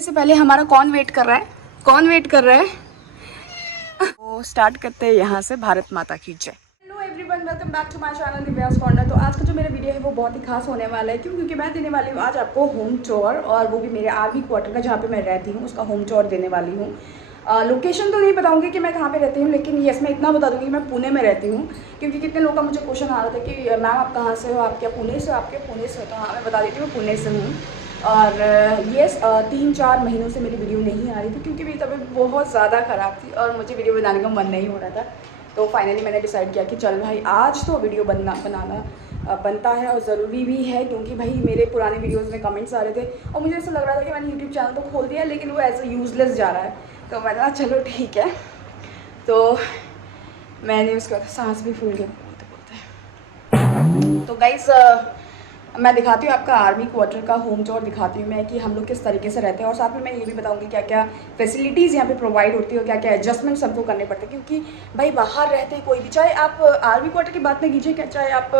चलने से पहले हमारा कौन वेट कर रहा है, कौन वेट कर रहा है? तो स्टार्ट करते हैं यहाँ से। भारत माता की जय। Hello everyone, welcome back to my channel Divya's corner. तो आज का जो मेरा वीडियो है वो बहुत ही खास होने वाला है। क्यों? क्योंकि मैं देने वाली हूँ आज आपको होम टूर, और वो भी मेरे आर्मी क्वार्टर का, जहाँ पे मैं रहती हूँ, उसका होम टूर देने वाली हूँ। लोकेशन तो नहीं बताऊंगी कि मैं कहाँ पे रहती हूँ, लेकिन यस मैं इतना बता दूँगी कि मैं पुणे में रहती हूँ। क्योंकि कितने लोगों का मुझे क्वेश्चन आ रहा था कि मैम आप कहाँ से हो, आप क्या पुणे से हो? आपके पुणे से हो? तो हाँ, मैं बता देती हूँ पुणे से हूँ। और यस 3-4 महीनों से मेरी वीडियो नहीं आ रही थी क्योंकि मेरी तबीयत बहुत ज़्यादा ख़राब थी और मुझे वीडियो बनाने का मन नहीं हो रहा था। तो फाइनली मैंने डिसाइड किया कि चल भाई आज तो वीडियो बनाना बनता है, और ज़रूरी भी है। क्योंकि भाई मेरे पुराने वीडियोस में कमेंट्स आ रहे थे और मुझे ऐसा लग रहा था कि मैंने यूट्यूब चैनल तो खोल दिया लेकिन वो ऐसे यूज़लेस जा रहा है। तो मैंने कहा चलो ठीक है। तो मैंने उसके बाद सांस भी फूल गई बोलते बोलते। तो गाइस मैं दिखाती हूँ आपका आर्मी क्वार्टर का होम टूर दिखाती हूँ मैं कि हम लोग किस तरीके से रहते हैं, और साथ में मैं ये भी बताऊँगी क्या क्या फैसिलिटीज़ यहाँ पे प्रोवाइड होती है और क्या क्या एडजस्टमेंट्स हमको करने पड़ते हैं। क्योंकि भाई बाहर रहते हैं कोई भी, चाहे आप आर्मी क्वार्टर की बात नहीं कीजिए, क्या चाहे आप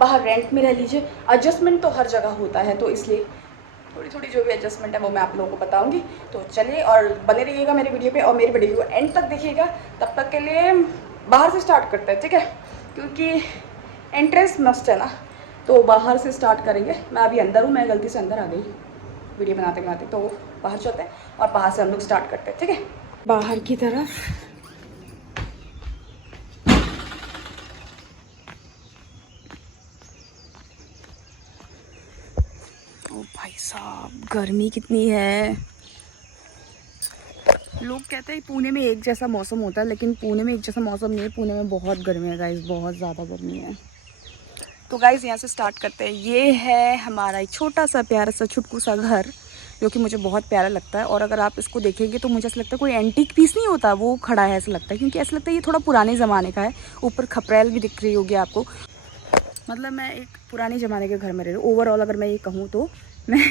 बाहर रेंट में रह लीजिए, एडजस्टमेंट तो हर जगह होता है। तो इसलिए थोड़ी थोड़ी जो भी एडजस्टमेंट है वो मैं आप लोगों को बताऊँगी। तो चलिए और बने रहिएगा मेरे वीडियो पर, और मेरी वीडियो को एंड तक देखिएगा। तब तक के लिए बाहर से स्टार्ट करते हैं, ठीक है? क्योंकि एंट्रेंस मस्ट है ना, तो बाहर से स्टार्ट करेंगे। मैं अभी अंदर हूँ, मैं गलती से अंदर आ गई वीडियो बनाते बनाते। तो बाहर चलते हैं और बाहर से हम लोग स्टार्ट करते हैं, ठीक है? बाहर की तरफ ओ भाई साहब, गर्मी कितनी है। लोग कहते हैं पुणे में एक जैसा मौसम होता है, लेकिन पुणे में एक जैसा मौसम नहीं है। पुणे में बहुत गर्मी है गाइस, बहुत ज़्यादा गर्मी है। तो गाइज़ यहाँ से स्टार्ट करते हैं। ये है हमारा एक छोटा सा प्यारा सा छुटकू सा घर, जो कि मुझे बहुत प्यारा लगता है। और अगर आप इसको देखेंगे तो मुझे ऐसा लगता है कोई एंटीक पीस नहीं होता वो खड़ा है, ऐसा लगता है। क्योंकि ऐसा लगता है ये थोड़ा पुराने ज़माने का है। ऊपर खपरेल भी दिख रही होगी आपको। मतलब मैं एक पुराने ज़माने के घर में रह रही हूँ। ओवरऑल अगर मैं ये कहूँ तो मैं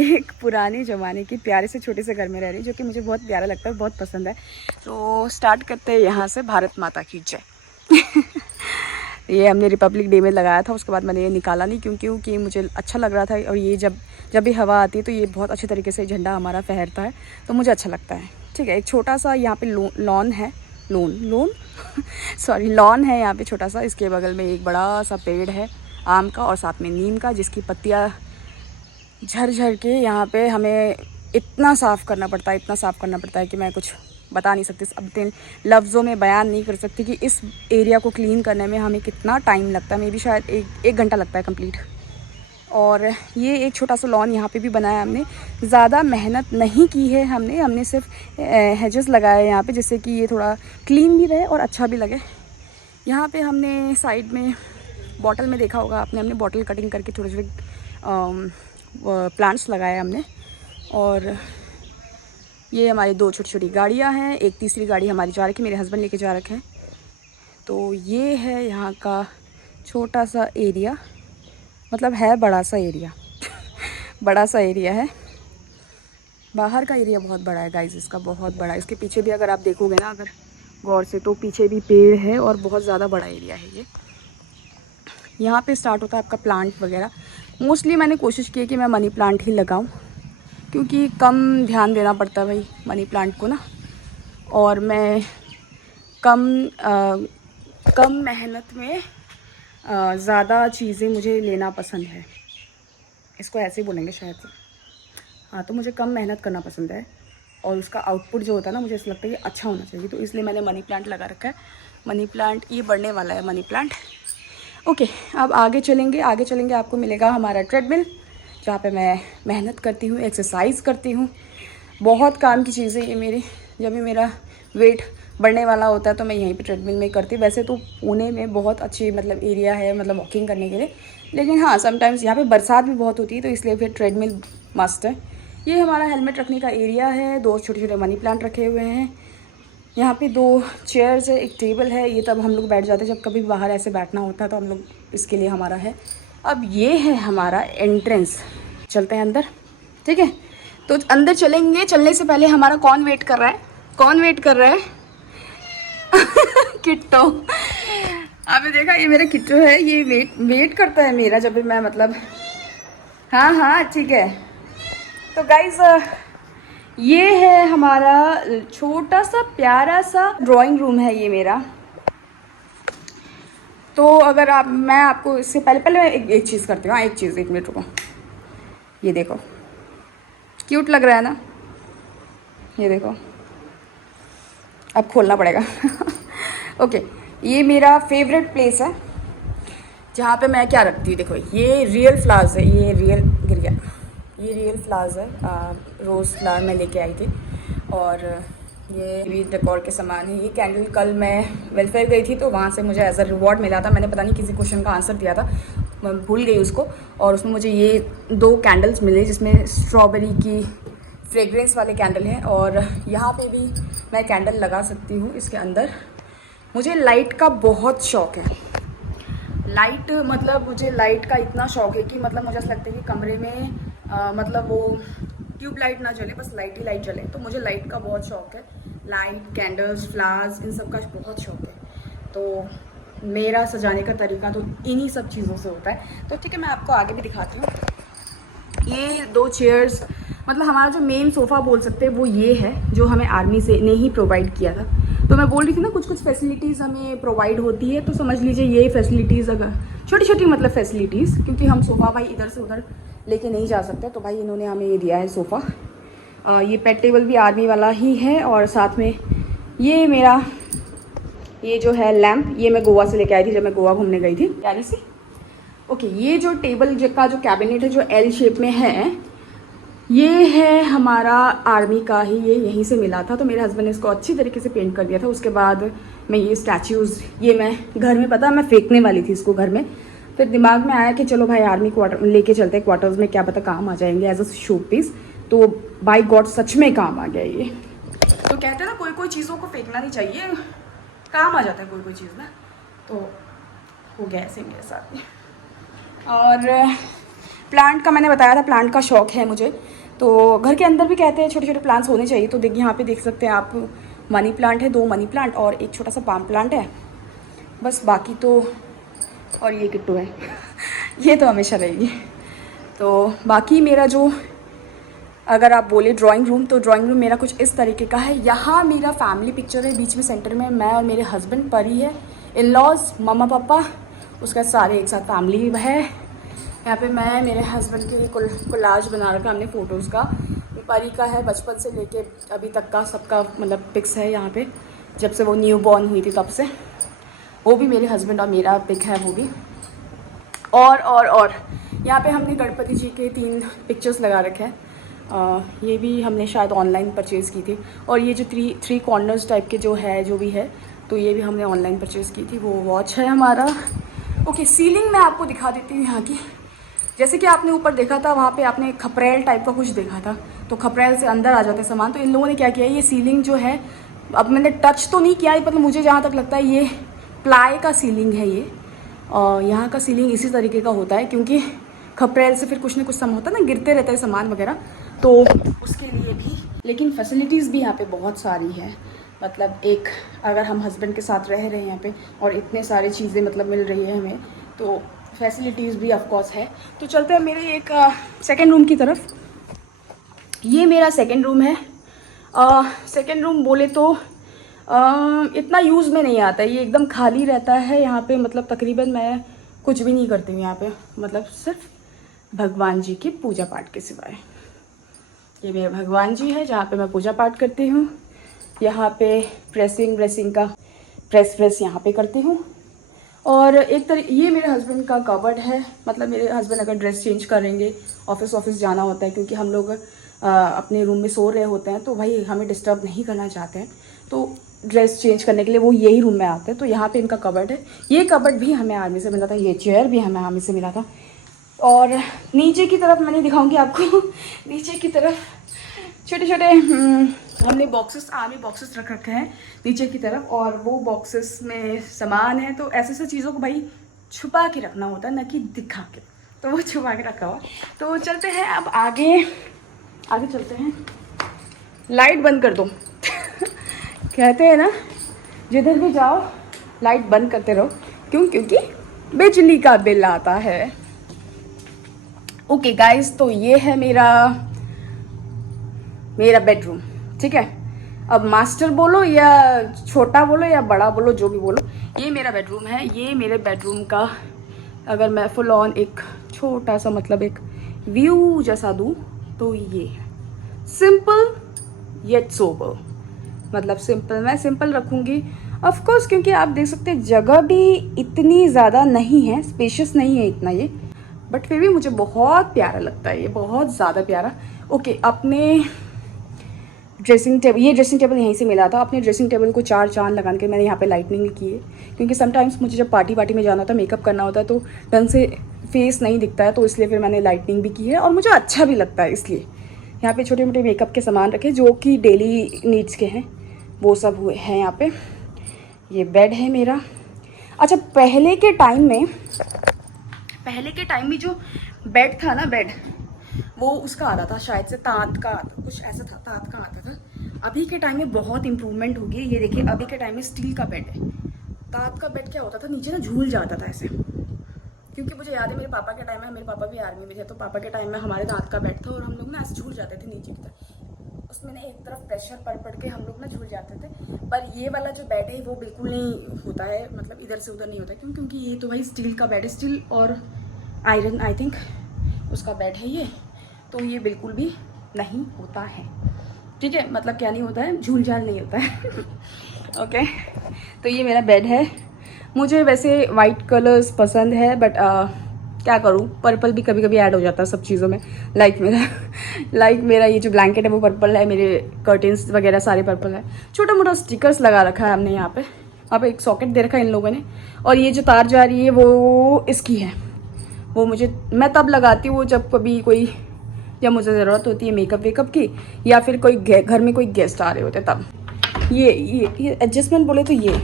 एक पुराने ज़माने के प्यारे से छोटे से घर में रह रही हूँ, जो कि मुझे बहुत प्यारा लगता है, बहुत पसंद है। तो स्टार्ट करते हैं यहाँ से। भारत माता की जय। ये हमने रिपब्लिक डे में लगाया था, उसके बाद मैंने ये निकाला नहीं क्योंकि मुझे अच्छा लग रहा था। और ये जब भी हवा आती है तो ये बहुत अच्छे तरीके से झंडा हमारा फहरता है, तो मुझे अच्छा लगता है, ठीक है? एक छोटा सा यहाँ पे लॉन है, लोन सॉरी लॉन है यहाँ पे छोटा सा। इसके बगल में एक बड़ा सा पेड़ है आम का और साथ में नीम का, जिसकी पत्तियाँ झड़ झड़ के यहाँ पे हमें इतना साफ़ करना पड़ता है, इतना साफ़ करना पड़ता है कि मैं कुछ बता नहीं सकती, अपने लफ्ज़ों में बयान नहीं कर सकती कि इस एरिया को क्लीन करने में हमें कितना टाइम लगता है। मे बी शायद एक घंटा लगता है कंप्लीट। और ये एक छोटा सा लॉन यहाँ पे भी बनाया हमने। ज़्यादा मेहनत नहीं की है हमने सिर्फ हेजेस लगाए यहाँ पे, जिससे कि ये थोड़ा क्लीन भी रहे और अच्छा भी लगे। यहाँ पे हमने साइड में बॉटल में देखा होगा आपने, हमने बॉटल कटिंग करके थोड़े छोटे प्लांट्स लगाए हमने। और ये हमारी 2 छोटी छोटी गाड़ियाँ हैं, एक तीसरी गाड़ी हमारी जा रखी है, मेरे हस्बैंड लेके जा रखे हैं। तो ये है यहाँ का छोटा सा एरिया, मतलब है बड़ा सा एरिया बड़ा सा एरिया है। बाहर का एरिया बहुत बड़ा है गाइस, इसका बहुत बड़ा है। इसके पीछे भी अगर आप देखोगे ना अगर गौर से, तो पीछे भी पेड़ है और बहुत ज़्यादा बड़ा एरिया है ये। यहाँ पे स्टार्ट होता है आपका प्लांट वगैरह। मोस्टली मैंने कोशिश की है कि मैं मनी प्लांट ही लगाऊँ, क्योंकि कम ध्यान देना पड़ता है भाई मनी प्लांट को ना। और मैं कम मेहनत में ज़्यादा चीज़ें मुझे लेना पसंद है, इसको ऐसे ही बोलेंगे शायद से। हाँ, तो मुझे कम मेहनत करना पसंद है और उसका आउटपुट जो होता है ना, मुझे ऐसा लगता है कि अच्छा होना चाहिए। तो इसलिए मैंने मनी प्लांट लगा रखा है। मनी प्लांट ये बढ़ने वाला है मनी प्लांट। ओके, अब आगे चलेंगे आपको मिलेगा हमारा ट्रेडमिल, जहाँ पे मैं मेहनत करती हूँ, एक्सरसाइज करती हूँ। बहुत काम की चीज़ है ये मेरी। जब भी मेरा वेट बढ़ने वाला होता है तो मैं यहीं पे ट्रेडमिल में करती हूँ। वैसे तो पुणे में बहुत अच्छी मतलब एरिया है मतलब वॉकिंग करने के लिए, लेकिन हाँ समटाइम्स यहाँ पे बरसात भी बहुत होती है, तो इसलिए फिर ट्रेडमिल मस्ट है। ये हमारा हेलमेट रखने का एरिया है। 2 छोटे छोटे मनी प्लांट रखे हुए हैं। यहाँ पे 2 चेयर्स है, एक टेबल है। ये तब हम लोग बैठ जाते हैं जब कभी बाहर ऐसे बैठना होता है, तो हम लोग इसके लिए हमारा है। अब ये है हमारा एंट्रेंस, चलते हैं अंदर, ठीक है? तो अंदर चलेंगे। चलने से पहले हमारा कौन वेट कर रहा है, कौन वेट कर रहा है? किट्टो। आपने देखा ये मेरा किट्टो है, ये वेट करता है मेरा जब भी मैं मतलब। हाँ हाँ ठीक है, तो गाइज ये है हमारा छोटा सा प्यारा सा ड्राइंग रूम है ये मेरा। तो अगर मैं आपको इससे पहले एक चीज़ करती हूँ। एक चीज़, 1 मिनट रुको। ये देखो, क्यूट लग रहा है ना? ये देखो, अब खोलना पड़ेगा। ओके, ये मेरा फेवरेट प्लेस है जहाँ पे मैं क्या रखती हूँ। देखो, ये रियल फ्लावर्स है, ये रियल गिर गया, ये रियल फ्लावर्स है। रोज़ फ्लावर मैं लेके आई थी। और ये भी डेकोर के सामान है। ये कैंडल कल मैं वेलफेयर गई थी तो वहाँ से मुझे एज अ रिवॉर्ड मिला था। मैंने पता नहीं किसी क्वेश्चन का आंसर दिया था, मैं भूल गई उसको, और उसमें मुझे ये 2 कैंडल्स मिले जिसमें स्ट्रॉबेरी की फ्रेग्रेंस वाले कैंडल हैं। और यहाँ पे भी मैं कैंडल लगा सकती हूँ इसके अंदर। मुझे लाइट का बहुत शौक़ है। लाइट मतलब मुझे लाइट का इतना शौक़ है कि मतलब मुझे ऐसा लगता है कि कमरे में मतलब वो ट्यूब लाइट ना जले, बस लाइट ही लाइट जले। तो मुझे लाइट का बहुत शौक़ है। लाइट, कैंडल्स, फ्लावर्स, इन सब का बहुत शौक़ है। तो मेरा सजाने का तरीका तो इन्हीं सब चीज़ों से होता है। तो ठीक है, मैं आपको आगे भी दिखाती हूँ। ये 2 चेयर्स, मतलब हमारा जो मेन सोफ़ा बोल सकते हैं वो ये है, जो हमें आर्मी से ने ही प्रोवाइड किया था। तो मैं बोल रही थी ना, कुछ कुछ फैसिलिटीज़ हमें प्रोवाइड होती है, तो समझ लीजिए ये फैसिलिटीज़, अगर छोटी छोटी मतलब फैसिलिटीज़, क्योंकि हम सोफ़ा भाई इधर से उधर लेके नहीं जा सकते, तो भाई इन्होंने हमें ये दिया है सोफ़ा। ये पेट टेबल भी आर्मी वाला ही है। और साथ में ये मेरा ये जो है लैम्प, ये मैं गोवा से लेके आई थी जब मैं गोवा घूमने गई थी, प्यारी सी। ओके, ये जो टेबल का जो कैबिनेट है जो एल शेप में है, ये है हमारा आर्मी का ही, ये यहीं से मिला था। तो मेरे हस्बैंड ने इसको अच्छी तरीके से पेंट कर दिया था। उसके बाद मैं ये स्टैच्यूज़, ये मैं घर में, पता मैं फेंकने वाली थी इसको घर में, फिर दिमाग में आया कि चलो भाई आर्मी क्वार्टर लेके चलते हैं, क्वार्टर्स में क्या पता काम आ जाएंगे एज अ शो पीस। तो बाय गॉड सच में काम आ गया ये। तो कहते हैं ना, कोई कोई चीज़ों को फेंकना नहीं चाहिए, काम आ जाता है कोई कोई चीज़ ना। तो हो गया ऐसे मेरे साथ में। और प्लांट का मैंने बताया था, प्लांट का शौक़ है मुझे। तो घर के अंदर भी कहते हैं छोटे छोटे प्लांट्स होने चाहिए। तो देखिए यहाँ पे देख सकते हैं आप, मनी प्लांट है, 2 मनी प्लांट और एक छोटा सा पाम प्लांट है, बस। बाकी तो, और ये किट्टू है। ये तो हमेशा रहेगी। तो बाकी मेरा जो, अगर आप बोले ड्राइंग रूम, तो ड्राइंग रूम मेरा कुछ इस तरीके का है। यहाँ मेरा फैमिली पिक्चर है, बीच में सेंटर में मैं और मेरे हस्बैंड, परी है, इन लॉज, मम्मा पापा, उसका सारे एक साथ फैमिली है। यहाँ पे मैं, मेरे हस्बैंड के कोलाज बना रखा हमने फ़ोटोज़ का। परी का है बचपन से लेके अभी तक का सबका मतलब पिक्स है यहाँ पे, जब से वो न्यू बॉर्न हुई थी तब से। वो भी मेरे हस्बैंड और मेरा पिक है वो भी। और यहाँ पे हमने गणपति जी के 3 पिक्चर्स लगा रखे हैं। ये भी हमने शायद ऑनलाइन परचेज़ की थी। और ये जो 3 कॉर्नर्स टाइप के जो है, जो भी है, तो ये भी हमने ऑनलाइन परचेज़ की थी। वो वॉच है हमारा। ओके, सीलिंग मैं आपको दिखा देती हूँ यहाँ की। जैसे कि आपने ऊपर देखा था, वहाँ पे आपने खपरेल टाइप का कुछ देखा था, तो खपरेल से अंदर आ जाते सामान। तो इन लोगों ने क्या किया, ये सीलिंग जो है, अब मैंने टच तो नहीं किया, मतलब मुझे जहाँ तक लगता है ये प्लाई का सीलिंग है ये। और यहाँ का सीलिंग इसी तरीके का होता है, क्योंकि खपरेल से फिर कुछ ना कुछ सामान होता है ना, गिरते रहता है सामान वगैरह, तो उसके लिए भी। लेकिन फैसिलिटीज़ भी यहाँ पे बहुत सारी है। मतलब एक, अगर हम हस्बैंड के साथ रह रहे हैं यहाँ पे और इतने सारी चीज़ें मतलब मिल रही है हमें, तो फैसिलिटीज़ भी ऑफ कोर्स है। तो चलते हैं मेरे एक सेकेंड रूम की तरफ। ये मेरा सेकेंड रूम है। सेकेंड रूम बोले तो इतना यूज़ में नहीं आता है, ये एकदम खाली रहता है यहाँ पे। मतलब तकरीबन मैं कुछ भी नहीं करती हूँ यहाँ पे, मतलब सिर्फ भगवान जी की पूजा पाठ के सिवाय। ये मेरे भगवान जी है जहाँ पे मैं पूजा पाठ करती हूँ। यहाँ पे प्रेसिंग का प्रेस यहाँ पे करती हूँ। और एक ये मेरे हस्बैंड का कबर्ड है। मतलब मेरे हस्बैंड अगर ड्रेस चेंज करेंगे, ऑफिस जाना होता है, क्योंकि हम लोग अपने रूम में सो रहे होते हैं, तो भाई हमें डिस्टर्ब नहीं करना चाहते हैं, तो ड्रेस चेंज करने के लिए वो यही रूम में आते हैं। तो यहाँ पे इनका कबर्ड है। ये कबर्ड भी हमें आर्मी से मिला था, ये चेयर भी हमें आर्मी से मिला था। और नीचे की तरफ मैं नहीं दिखाऊंगी आपको। नीचे की तरफ छोटे छोटे हमने बॉक्सेस, आर्मी बॉक्सेस रख रखे हैं नीचे की तरफ, और वो बॉक्सेस में सामान है। तो ऐसे ऐसे चीज़ों को भाई छुपा के रखना होता है, ना कि दिखा के, तो वो छुपा के रखा हुआ। तो चलते हैं अब आगे चलते हैं। लाइट बंद कर दो। कहते हैं ना, जिधर भी जाओ लाइट बंद करते रहो। क्यों? क्योंकि बिजली का बिल आता है। ओके गाइस, तो ये है मेरा मेरा बेडरूम, ठीक है। अब मास्टर बोलो या छोटा बोलो या बड़ा बोलो, जो भी बोलो, ये मेरा बेडरूम है। ये मेरे बेडरूम का अगर मैं फुल ऑन एक छोटा सा मतलब एक व्यू जैसा दूँ तो ये सिंपल येट सोबर, मतलब सिंपल, मैं सिंपल रखूँगी ऑफ कोर्स, क्योंकि आप देख सकते हैं जगह भी इतनी ज़्यादा नहीं है, स्पेशियस नहीं है इतना ये, बट फिर भी मुझे बहुत प्यारा लगता है ये, बहुत ज़्यादा प्यारा। ओके, अपने ड्रेसिंग टेबल, ये ड्रेसिंग टेबल यहीं से मिला था। अपने ड्रेसिंग टेबल को 4 चांद लगाने के मैंने यहाँ पे लाइटनिंग भी की है, क्योंकि समटाइम्स मुझे जब पार्टी में जाना होता है, मेकअप करना होता है, तो ढंग से फेस नहीं दिखता है, तो इसलिए फिर मैंने लाइटनिंग भी की है और मुझे अच्छा भी लगता है। इसलिए यहाँ पे छोटे मोटे मेकअप के सामान रखे जो कि डेली नीड्स के हैं, वो सब हुए हैं यहाँ पे। ये बेड है मेरा। अच्छा, पहले के टाइम में जो बेड था ना, बेड वो उसका आता था शायद से ताँत का, कुछ ऐसा था, ताँत का आता था। अभी के टाइम में बहुत इंप्रूवमेंट हो गई। ये देखिए, अभी के टाइम में स्टील का बेड है। ताँत का बेड क्या होता था, नीचे ना झूल जाता था ऐसे, क्योंकि मुझे याद है मेरे पापा के टाइम में, मेरे पापा भी आर्मी में थे, तो पापा के टाइम में हमारे ताँत का बेड था और हम लोग ना ऐसे झूल जाते थे नीचे की तरफ। उसमें ना एक तरफ प्रेशर पड़ के हम लोग ना झूल जाते थे। पर ये वाला जो बेड है वो बिल्कुल नहीं होता है, मतलब इधर से उधर नहीं होता, क्योंकि ये तो भाई स्टील का बेड है, स्टील और आयरन आई थिंक उसका बेड है ये, तो ये बिल्कुल भी नहीं होता है, ठीक है। मतलब क्या नहीं होता है, झूल झाल नहीं होता है। ओके, तो ये मेरा बेड है। मुझे वैसे वाइट कलर्स पसंद है, बट क्या करूँ, पर्पल भी कभी कभी ऐड हो जाता है सब चीज़ों में। लाइक मेरा ये जो ब्लैंकेट है वो पर्पल है, मेरे कर्टेंस वगैरह सारे पर्पल है। छोटा मोटा स्टिकर्स लगा रखा है हमने यहाँ पे एक सॉकेट दे रखा है इन लोगों ने। और ये जो तार जा रही है वो इसकी है, वो मैं तब लगाती हूँ जब कभी जब मुझे ज़रूरत होती है मेकअप वेकअप की, या फिर कोई घर में कोई गेस्ट आ रहे होते तब। ये एडजस्टमेंट बोले तो ये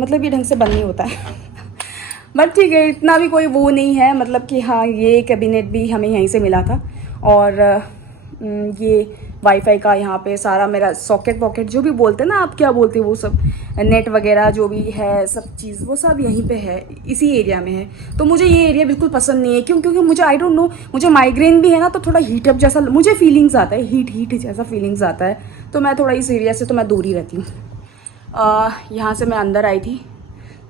मतलब ये ढंग से बंद नहीं होता है। बट ठीक है, इतना भी कोई वो नहीं है, मतलब कि हाँ, ये कैबिनेट भी हमें यहीं से मिला था। और ये वाईफाई का यहाँ पे सारा मेरा सॉकेट वॉकेट जो भी बोलते हैं ना, आप क्या बोलते हैं, वो सब नेट वगैरह जो भी है सब चीज़, वो सब यहीं पे है, इसी एरिया में है। तो मुझे ये एरिया बिल्कुल पसंद नहीं है, क्योंकि मुझे आई डोंट नो, मुझे माइग्रेन भी है ना, तो थोड़ा हीटअप जैसा मुझे फीलिंग्स आता है, हीट जैसा फीलिंग्स आता है, तो मैं थोड़ा इस एरिया से तो मैं दूर ही रहती हूँ। यहाँ से मैं अंदर आई थी,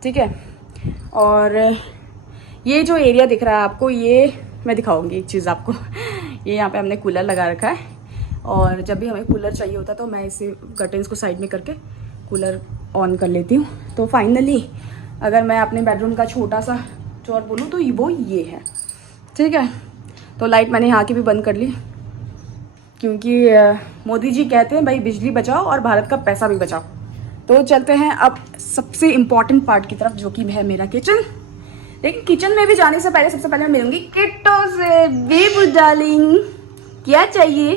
ठीक है। और ये जो एरिया दिख रहा है आपको, ये मैं दिखाऊंगी एक चीज़ आपको। ये यहाँ पे हमने कूलर लगा रखा है, और जब भी हमें कूलर चाहिए होता है तो मैं इसे कर्टेंस को साइड में करके कूलर ऑन कर लेती हूँ। तो फाइनली अगर मैं अपने बेडरूम का छोटा सा चौर बोलूँ तो वो ये है, ठीक है। तो लाइट मैंने यहाँ की भी बंद कर ली, क्योंकि मोदी जी कहते हैं भाई बिजली बचाओ और भारत का पैसा भी बचाओ। तो चलते हैं अब सबसे इम्पॉर्टेंट पार्ट की तरफ, जो कि है मेरा किचन। लेकिन किचन में भी जाने से पहले सबसे पहले मैं मिलूंगी किट्टो से। बेबू डार्लिंग, क्या चाहिए,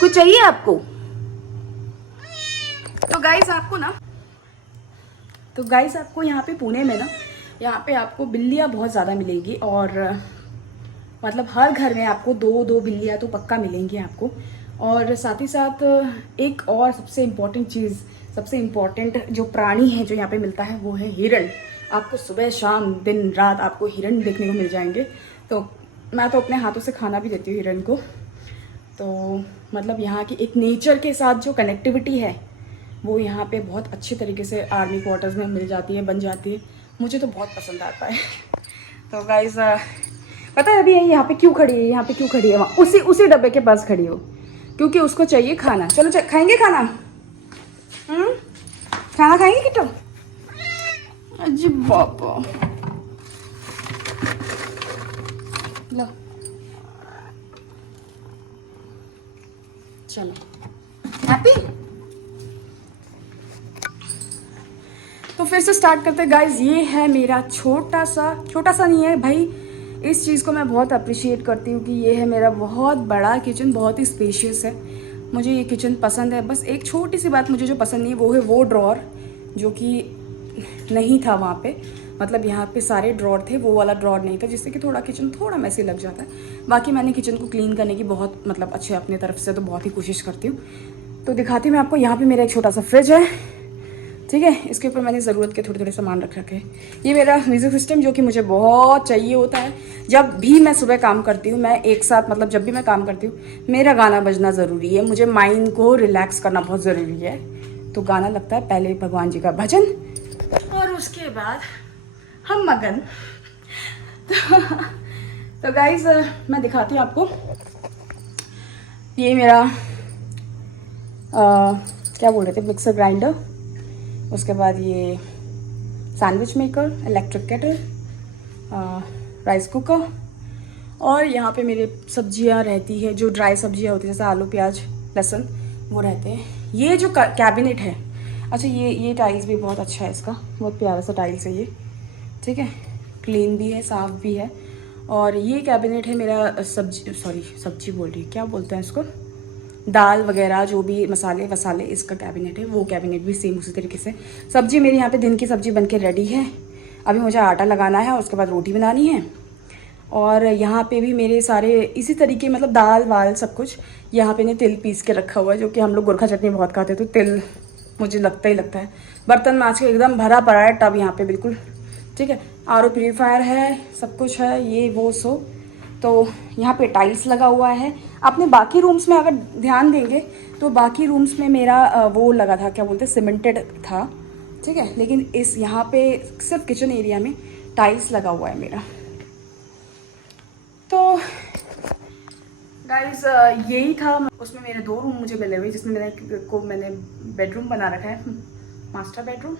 कुछ चाहिए आपको? तो गाइस आपको यहाँ पे पुणे में ना, यहाँ पे आपको बिल्लियाँ बहुत ज़्यादा मिलेंगी, और मतलब हर घर में आपको 2-2 बिल्लियाँ तो पक्का मिलेंगी आपको। और साथ ही साथ एक और सबसे इम्पॉर्टेंट चीज़, सबसे इम्पॉर्टेंट जो प्राणी है जो यहाँ पे मिलता है वो है हिरण। आपको सुबह शाम दिन रात आपको हिरण देखने को मिल जाएंगे। तो मैं तो अपने हाथों से खाना भी देती हूँ हिरण को। तो मतलब यहाँ की एक नेचर के साथ जो कनेक्टिविटी है वो यहाँ पे बहुत अच्छे तरीके से आर्मी क्वार्टर्स में मिल जाती है, बन जाती है। मुझे तो बहुत पसंद आता है। तो गाइस पता है अभी यहाँ पे क्यों खड़ी है, वहाँ उसी डब्बे के पास खड़ी हो, क्योंकि उसको चाहिए खाना। चलो खाएंगे खाना, खाना खाएंगे किट्टू? अजी बाबा, लो चलो, हैप्पी। तो फिर से स्टार्ट करते हैं गाइज। ये है मेरा छोटा सा नहीं है भाई, इस चीज़ को मैं बहुत अप्रिशिएट करती हूँ कि ये है मेरा बहुत बड़ा किचन, बहुत ही स्पेशियस है। मुझे ये किचन पसंद है। बस एक छोटी सी बात मुझे जो पसंद नहीं है वो है वो ड्रॉर, जो कि नहीं था वहाँ पे। मतलब यहाँ पे सारे ड्रॉर थे, वो वाला ड्रॉर नहीं था, जिससे कि थोड़ा किचन थोड़ा मैसी लग जाता है। बाकी मैंने किचन को क्लीन करने की बहुत मतलब अच्छे अपनी तरफ से तो बहुत ही कोशिश करती हूँ। तो दिखाती हूँ मैं आपको। यहाँ पे मेरा एक छोटा सा फ्रिज है, ठीक है। इसके ऊपर मैंने ज़रूरत के थोड़े थोड़े सामान रख रखे हैं। ये मेरा म्यूज़िक सिस्टम जो कि मुझे बहुत चाहिए होता है। जब भी मैं सुबह काम करती हूँ, मैं एक साथ मतलब जब भी मैं काम करती हूँ, मेरा गाना बजना ज़रूरी है। मुझे माइंड को रिलैक्स करना बहुत ज़रूरी है, तो गाना लगता है पहले भगवान जी का भजन और उसके बाद हम मगन। तो गाइज मैं दिखाती हूँ आपको। ये मेरा क्या बोल रहे थे, मिक्सर ग्राइंडर, उसके बाद ये sandwich maker, electric kettle, rice cooker, और यहाँ पे मेरे सब्जियाँ रहती है, जो ड्राई सब्जियाँ होती है जैसे आलू प्याज लहसुन, वो रहते हैं। ये जो कैबिनेट है, अच्छा ये टाइल्स भी बहुत अच्छा है इसका, बहुत प्यारा सा टाइल्स है ये, ठीक है, क्लीन भी है, साफ़ भी है। और ये कैबिनेट है मेरा सब्जी बोल रही, क्या बोलते हैं इसको, दाल वगैरह जो भी मसाले वसाले, इसका कैबिनेट है। वो कैबिनेट भी सेम उसी तरीके से। सब्जी मेरी यहाँ पे दिन की सब्जी बन के रेडी है। अभी मुझे आटा लगाना है और उसके बाद रोटी बनानी है। और यहाँ पे भी मेरे सारे इसी तरीके, मतलब दाल वाल सब कुछ। यहाँ पे ने तिल पीस के रखा हुआ है, जो कि हम लोग गोरखा चटनी बहुत खाते हैं, तो तिल मुझे लगता ही लगता है। बर्तन माज के एकदम भरा पड़ा है टब यहाँ पे बिल्कुल, ठीक है। आर ओ प्यूरीफायर है, सब कुछ है, ये वो सो। तो यहाँ पे टाइल्स लगा हुआ है। आपने बाकी रूम्स में अगर ध्यान देंगे तो बाकी रूम्स में मेरा वो लगा था, क्या बोलते हैं, सीमेंटेड था, ठीक है। लेकिन इस यहाँ पे सिर्फ किचन एरिया में टाइल्स लगा हुआ है मेरा। तो गाइस यही था। उसमें मेरे 2 रूम मुझे मिले हुए, जिसमें मैंने बेडरूम बना रखा है, मास्टर बेडरूम।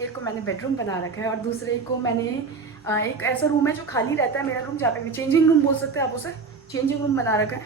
एक को मैंने बेडरूम बना रखा है और दूसरे को मैंने एक ऐसा रूम है जो खाली रहता है मेरा रूम, जहाँ पे भी चेंजिंग रूम बोल सकते हैं आप उसे, चेंजिंग रूम बना रखा है,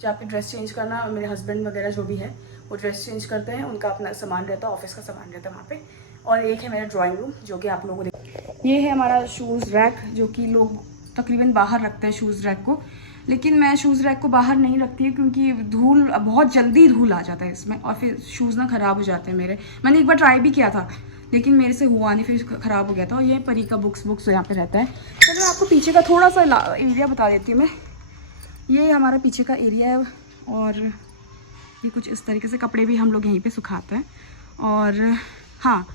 जहाँ पे ड्रेस चेंज करना, और मेरे हस्बैंड वगैरह जो भी है वो ड्रेस चेंज करते हैं, उनका अपना सामान रहता है, ऑफिस का सामान रहता है वहाँ पे। और एक है मेरा ड्राइंग रूम, जो कि आप लोगों को ये है हमारा शूज़ रैक, जो कि लोग तकरीबन बाहर रखते हैं शूज़ रैक को, लेकिन मैं शूज़ रैक को बाहर नहीं रखती है, क्योंकि धूल, बहुत जल्दी धूल आ जाता है इसमें, और फिर शूज़ ना ख़राब हो जाते हैं मेरे। मैंने एक बार ट्राई भी किया था, लेकिन मेरे से हुआ नहीं, फिर ख़राब हो गया था। और ये परी का बुक्स यहाँ पे रहता है। चलो आपको पीछे का थोड़ा सा एरिया बता देती हूँ मैं। ये हमारा पीछे का एरिया है, और ये कुछ इस तरीके से कपड़े भी हम लोग यहीं पे सुखाते हैं। और हाँ,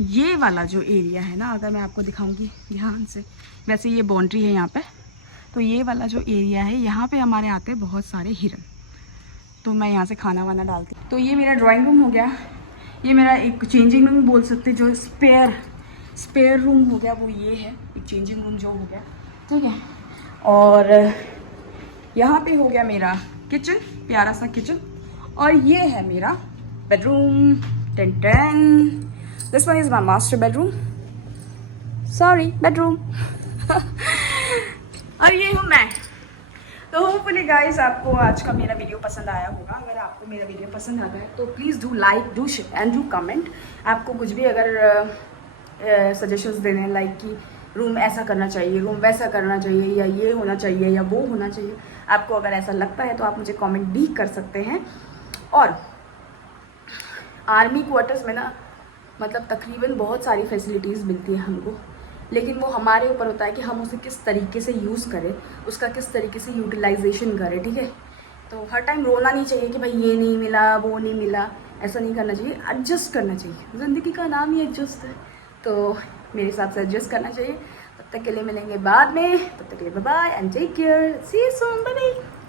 ये वाला जो एरिया है ना, अगर मैं आपको दिखाऊंगी ध्यान से, वैसे ये बाउंड्री है यहाँ पे, तो ये वाला जो एरिया है, यहाँ पे हमारे आते हैं बहुत सारे हिरन, तो मैं यहाँ से खाना वाना डालती हूँ। तो ये मेरा ड्राइंग रूम हो गया। ये मेरा एक चेंजिंग रूम बोल सकते हैं, जो स्पेयर रूम हो गया, वो ये है एक चेंजिंग रूम जो हो गया, ठीक है। और यहाँ पे हो गया मेरा किचन, प्यारा सा किचन। और ये है मेरा bedroom, this one is my master bedroom, sorry bedroom. और ये हूँ मैं। तो होपफुली गाइस आपको आज का मेरा वीडियो पसंद आया होगा। अगर आपको मेरा वीडियो पसंद आता है तो please do like, do share and do comment. आपको कुछ भी अगर सजेशंस देने हैं, लाइक कि रूम ऐसा करना चाहिए, रूम वैसा करना चाहिए, या ये होना चाहिए या वो होना चाहिए, आपको अगर ऐसा लगता है तो आप मुझे कमेंट भी कर सकते हैं। और आर्मी क्वार्टर्स में ना, मतलब तकरीबन बहुत सारी फैसिलिटीज़ मिलती है हमको, लेकिन वो हमारे ऊपर होता है कि हम उसे किस तरीके से यूज़ करें, उसका किस तरीके से यूटिलाइजेशन करें, ठीक है। तो हर टाइम रोना नहीं चाहिए कि भाई ये नहीं मिला, वो नहीं मिला, ऐसा नहीं करना चाहिए, एडजस्ट करना चाहिए। ज़िंदगी का नाम ही एडजस्ट है, तो मेरे हिसाब से एडजस्ट करना चाहिए। तब तक के लिए मिलेंगे बाद में, तब तक के लिए bye bye and take care, see you soon, bye bye.